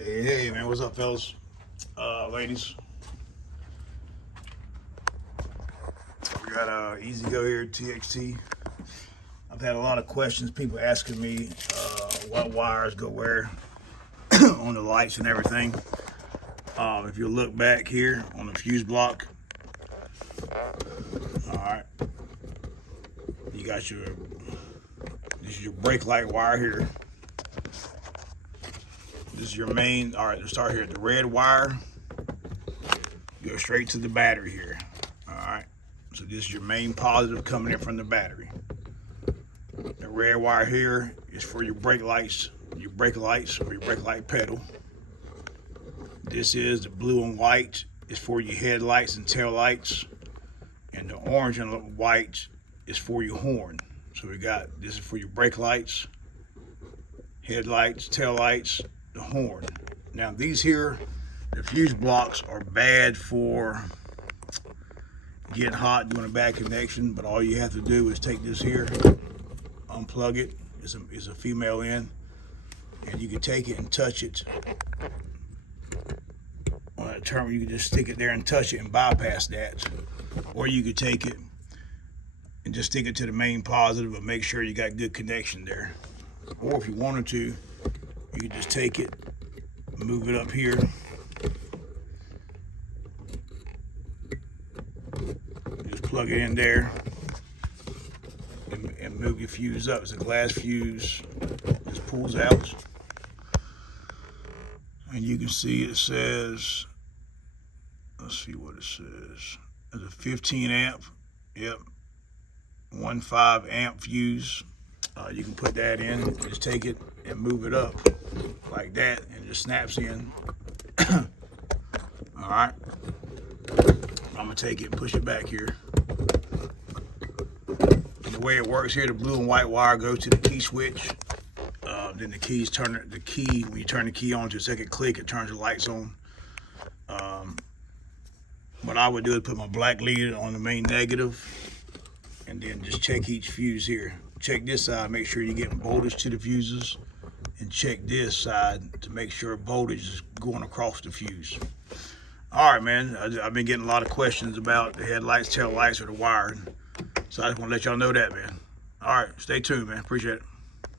Hey, man, what's up, fellas? Ladies. We got Ezgo here at TXT. I've had a lot of questions, people asking me what wires go where on the lights and everything. If you look back here on the fuse block, alright, you got this is your brake light wire here. This is your main. Alright, let's start here. The red wire go straight to the battery here. Alright, so this is your main positive coming in from the battery. The red wire here is for your brake lights or your brake light pedal. This is the blue and white is for your headlights and tail lights, and the orange and white is for your horn. So we got this is for your brake lights, headlights, tail lights, the horn. Now these here, the fuse blocks are bad for getting hot doing a bad connection, but all you have to do is take this here, unplug it. It's a female end, and you can take it and touch it on that terminal. You can just stick it there and touch it and bypass that, or you could take it and just stick it to the main positive, but make sure you got good connection there. Or if you wanted to, you could just take it, move it up here, just plug it in there, and move your fuse up. It's a glass fuse, just pulls out, and you can see it says, let's see what it says. It's a 15 amp, yep, 1.5 amp fuse. You can put that in, just take it and move it up like that, and it just snaps in. All right, I'm gonna take it and push it back here. And the way it works here, the blue and white wire goes to the key switch. Then the keys turn the key. When you turn the key on to the second click, it turns the lights on. What I would do is put my black lead on the main negative, and then just check each fuse here. Check this side, make sure you're getting voltage to the fuses, and check this side to make sure voltage is going across the fuse. All right, man, I've been getting a lot of questions about the headlights, tail lights, or the wiring, so I just want to let y'all know that, man. All right, stay tuned, man. Appreciate it.